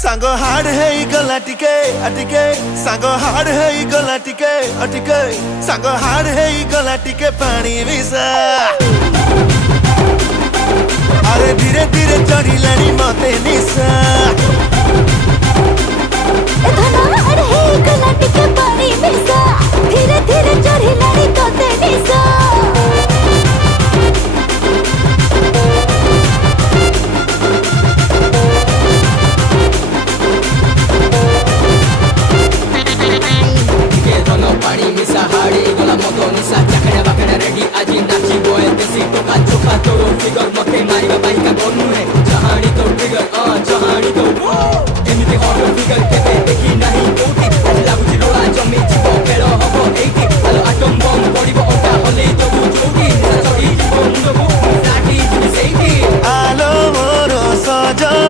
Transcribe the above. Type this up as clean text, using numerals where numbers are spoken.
सांग हाड़ है गला टिके अटिके सांग हाड़ है गला टिके अटिके सांग हाड़ है गला टिके पानी मिसा अरे धीरे धीरे चढ़ी लानी मते निशा।